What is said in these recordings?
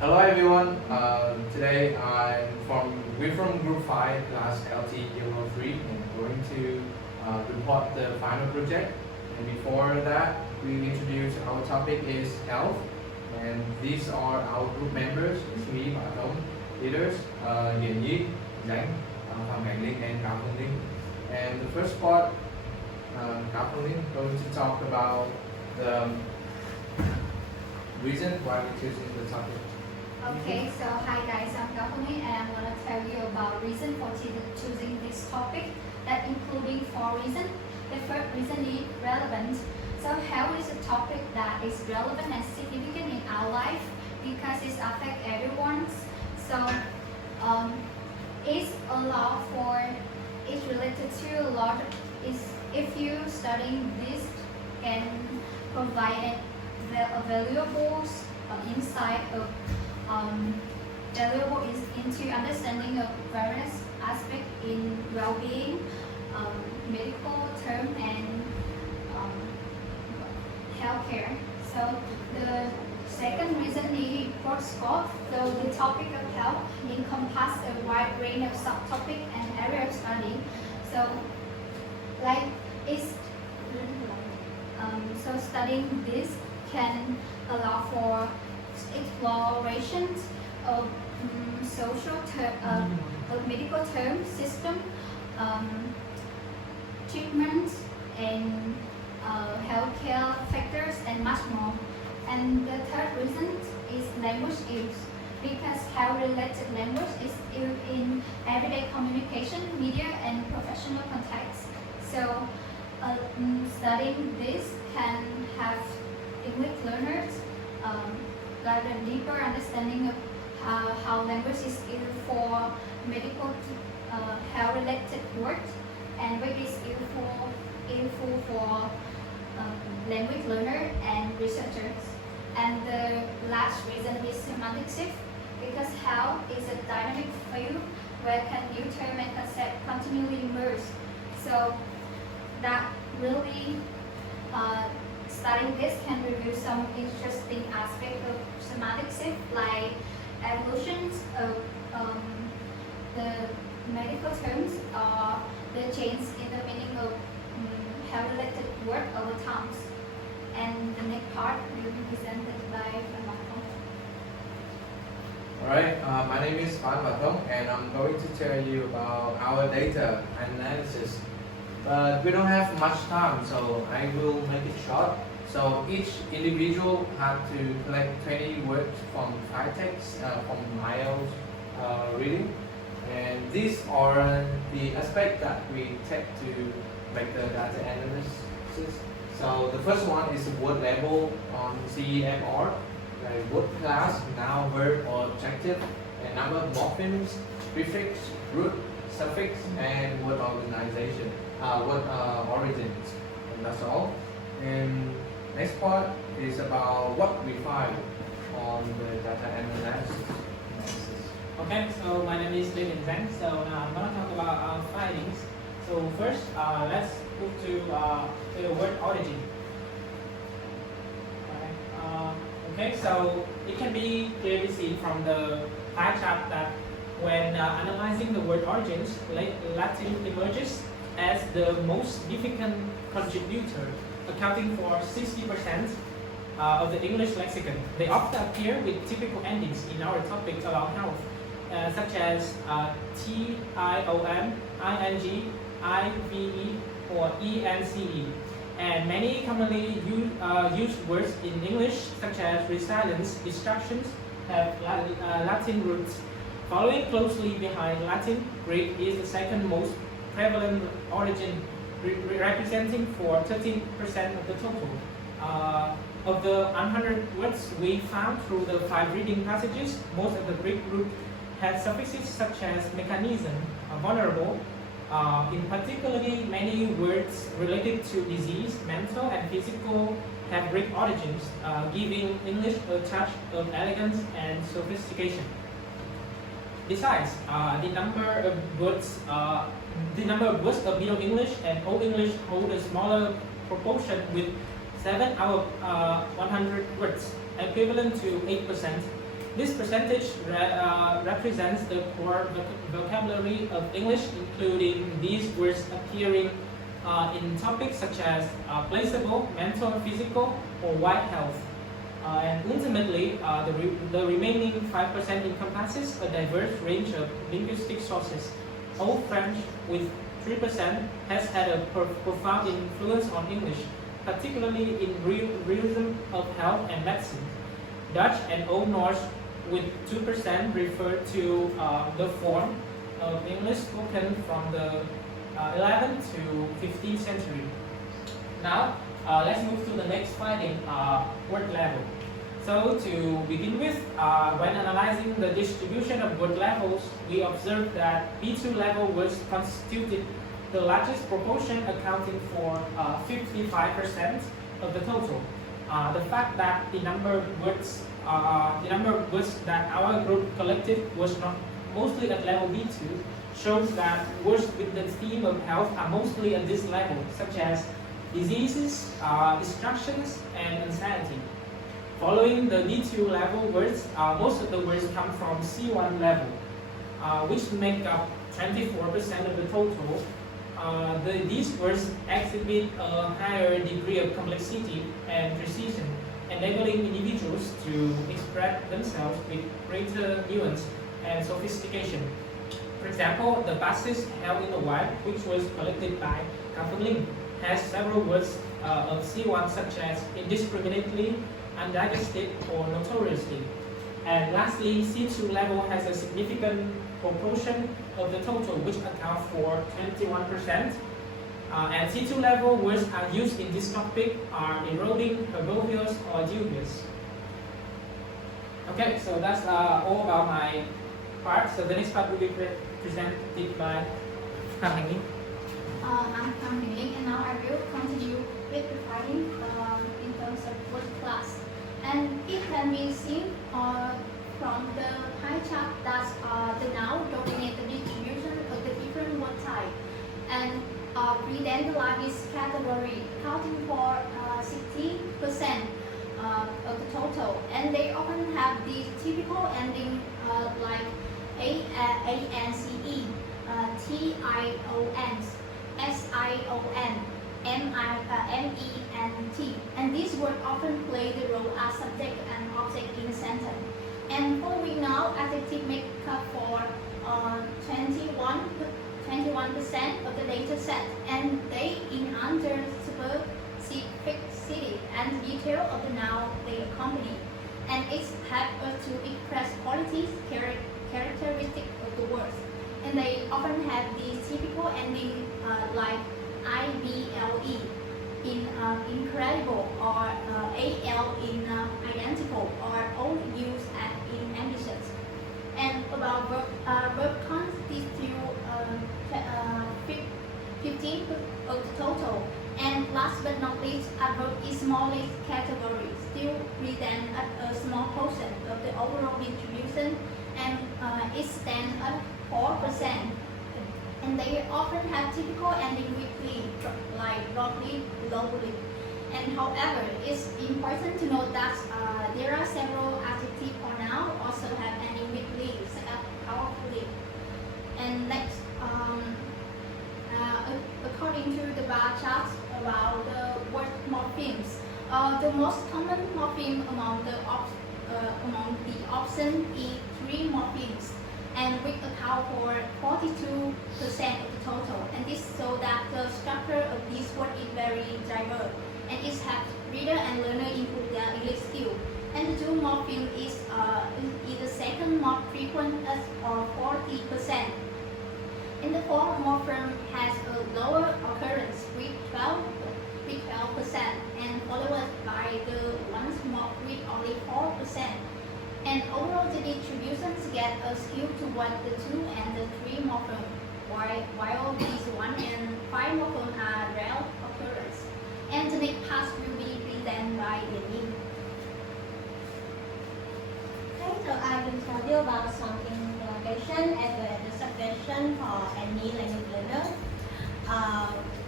Hello everyone. Today we're from Group 5, class LT03, and going to report the final project. And before that, we introduce our topic is health, and these are our group members. It's me, Bảo Thông, leaders, Hiển Nhi, Giang, Phạm Cảnh Linh, and Cao Phương Linh. And the first part, Cao Phương Linh going to talk about the reason why we're choosing the topic. Okay, so hi guys, I'm Gafuni and I'm gonna tell you about reason for choosing this topic. That including 4 reasons. The first reason is relevant. So health is a topic that is relevant and significant in our life because it affects everyone. So it's a lot for it's related to a lot. Is if you studying this can provide a valuable insight of valuable is into understanding of various aspects in well-being, medical term and healthcare. So the second reason is broad scope. So the topic of health encompasses a wide range of subtopics and area of study. So like it's so studying this can allow for explorations of medical term system, treatments and healthcare factors and much more. And the third reason is language use because health-related language is used in everyday communication, media and professional context. So studying this can have English learners got a deeper understanding of how language is used for medical health-related work and which is useful for language learner and researchers. And the last reason is semantic shift because health is a dynamic field where new term and concept continually emerge. So that really studying this can reveal some interesting aspects of semantic shift like evolutions of the medical terms or the change in the meaning of health-related word over time. And the next part will be presented by Phan Bạc Thông. Alright, my name is Phan Bạc Thông and I'm going to tell you about our data analysis. But we don't have much time, so I will make it short. So each individual had to collect 20 words from 5 texts from IELTS reading. And these are the aspects that we take to make the data analysis. So the first one is the word level on CEMR, like word class, noun, verb, or adjective, and number of morphemes, prefix, root, suffix, and word organization, word origins, and that's all. And next part is about what we find on the data analysis. Okay, so my name is David Zhang. So I'm going to talk about our findings. So first, let's move to the word origin. Okay, so it can be clearly seen from the pie chart that when analyzing the word origins, Latin emerges as the most significant contributor, accounting for 60% of the English lexicon. They often appear with typical endings in our topic about health, such as TION, ING, IVE, or ENCE. And many commonly used words in English, such as resilience, distractions, have Latin roots. Following closely behind Latin, Greek is the second most prevalent origin, representing for 13% of the total. Of the 100 words we found through the 5 reading passages, most of the Greek root had suffixes such as mechanism, vulnerable. In particularly, many words related to disease, mental and physical have Greek origins, giving English a touch of elegance and sophistication. Besides, the number of words of Middle English and Old English hold a smaller proportion with 7 out of 100 words, equivalent to 8%. This percentage represents the core vocabulary of English, including these words appearing in topics such as placeable, mental, physical, or white health. And ultimately, the remaining 5% encompasses a diverse range of linguistic sources. Old French, with 3%, has had a profound influence on English, particularly in realism of health and medicine. Dutch and Old Norse, with 2%, refer to the form of English spoken from the 11th to 15th century. Now, let's move to the next finding, word level. So to begin with, when analyzing the distribution of word levels, we observed that B2 level words constituted the largest proportion, accounting for 55% of the total. The fact that the number of words that our group collected was not mostly at level B2 shows that words with the theme of health are mostly at this level, such as diseases, distractions, and anxiety. Following the D2 level words, most of the words come from C1 level, which make up 24% of the total. These words exhibit a higher degree of complexity and precision, enabling individuals to express themselves with greater nuance and sophistication. For example, the basis held in the wild, which was collected by Cao Ling, has several words of C1 such as indiscriminately, undigested, or notoriously. And lastly, C2 level has a significant proportion of the total, which account for 21%. And C2 level words are used in this topic are eroding, herbivorous, or dubious. Okay, so that's all about my part. So the next part will be presented by Phan Thanh Linh. I'm Phan Thanh Linh, and now I will continue with providing in terms of word class. And it can be seen from the pie chart that the noun dominate the distribution of the different word type, and present the largest category, accounting for 60% of the total. And they often have the typical ending like ance, tion, sion, ment, and these words often play the role as subject and object in a sentence. And for we now, adjective make up for 21% of the data set, and they enhance the specificity and detail of the noun they accompany, and it helps us to express qualities, characteristics of the words. And they often have the typical ending like ible in incredible, or al in identical, or old use in ambitious. And about verb constitute 15 of the total. And last but not least, adverb is smallest category, still present at a small portion of the overall distribution, and it stands at 4%. And they often have typical ending weekly, like broadly, globally. And however, it's important to note that there are several adjectives for now also have ending weekly, such as powerfully. And next, according to the bar chart about the word morphemes, the most common morpheme among the option is 3 morphemes, and which account for 42% of the total. And this shows that the structure of this word is very diverse, and it helps reader and learner improve their English skill. And the 2 morpheme is the second most frequent as 40%. And the 4th morpheme has a lower occurrence with 12%, and followed by the 1 with only 4%. And overall, the distributions get a skew toward the 2 and the 3 morpheme, while these 1 and 5 morpheme are rare occurrence. And the next part will be presented by Denny. Okay, so I will tell you about some interrogation as well as the suggestion for any language learner.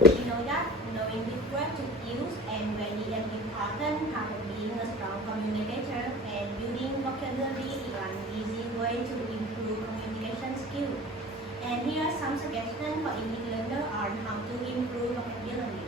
We know that knowing which word to use and very important, how to being a strong communicator and building vocabulary way to improve communication skills. And here are some suggestions for English learner on how to improve vocabulary.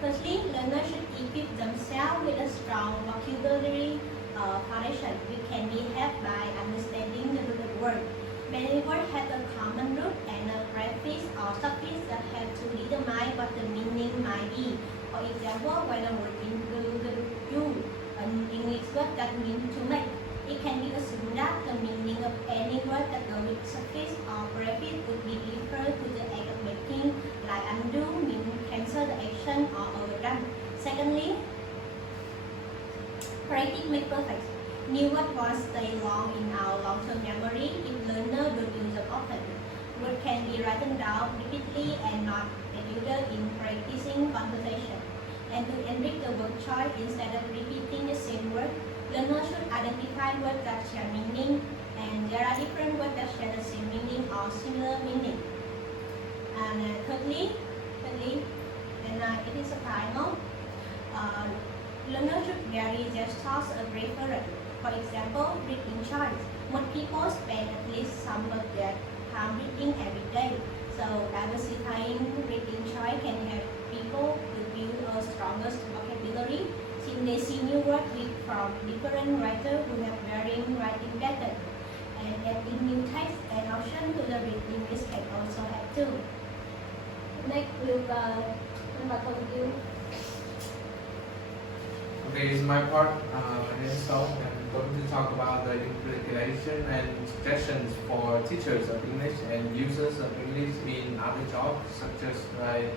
Firstly, learners should equip themselves with a strong vocabulary foundation, which can be helped by understanding the root word. Many words have a common root and a prefix or suffix that help to determine what the meaning might be. For example, when a word includes you, an English word that means to make, it can be assumed that the meaning of any word that goes with suffix or prefix would be referred to the act of making, like undo means cancel the action or overdone. Secondly, practice makes perfect. New words won't stay long in our long-term memory if learners don't use them often. Words can be written down repeatedly and not eluded in practicing conversation. And to enrich the word choice instead of repeating the same word, learners should identify words that share meaning, and there are different words that share the same meaning or similar meaning. And thirdly, and it is a final, learners should vary their thoughts of reference. For example, reading choice. Most people spend at least some of their time reading every day. So diversifying reading choice can help people to build a stronger vocabulary since they see new words from different writers who have varying writing patterns. And adding new text and option to the reading list can also help too. Next, we'll continue. Okay, this is my part. My name is Tong. I'm going to talk about the implication and suggestions for teachers of English and users of English in other jobs such as like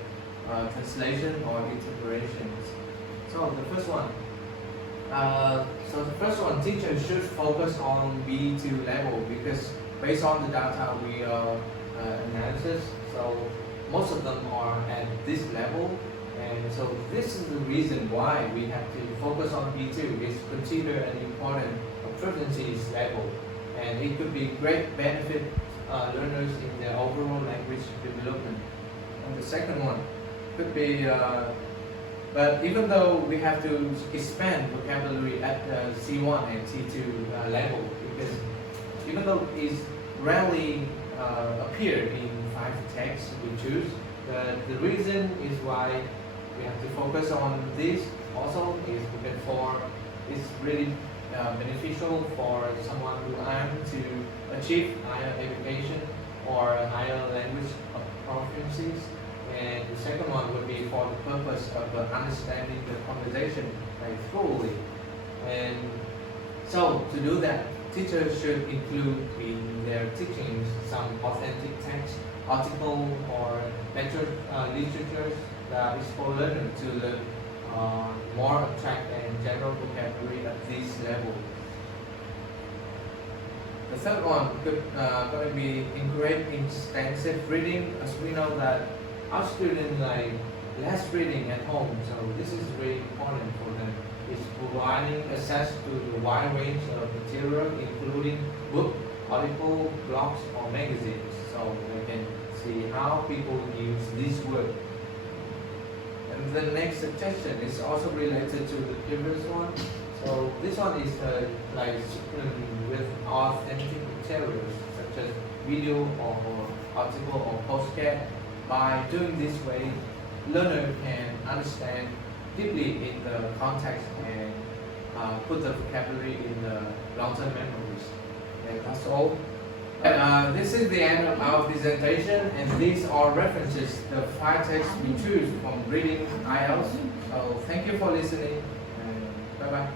translation or interpretations. So the first one, teachers should focus on B2 level because based on the data we analysis, so most of them are at this level. And so this is the reason why we have to focus on B2. It's considered an important proficiency level, and it could be great benefit learners in their overall language development. And the second one could be, but even though we have to expand vocabulary at C1 and C2 level, because even though it's rarely appear in 5 texts we choose, the reason is why we have to focus on this also is because it's really beneficial for someone who aims to achieve higher education or higher language proficiencies. And the second one would be for the purpose of understanding the conversation fully. And so to do that, teachers should include in their teachings some authentic text, article or literature that is for learners to learn more abstract and general vocabulary at this level. The third one could going to be encourage extensive reading, as we know that our students like less reading at home, so this is really important for them. It's providing access to the wide range of material, including book, article, blogs, or magazines, so they can see how people use this word. And the next suggestion is also related to the previous one. So this one is like with authentic materials such as video or article or postcard. By doing this way, learner can understand deeply in the context and put the vocabulary in the long-term memories. And that's all. This is the end of our presentation, and these are references to the 5 texts we choose from reading IELTS. So thank you for listening, and bye bye.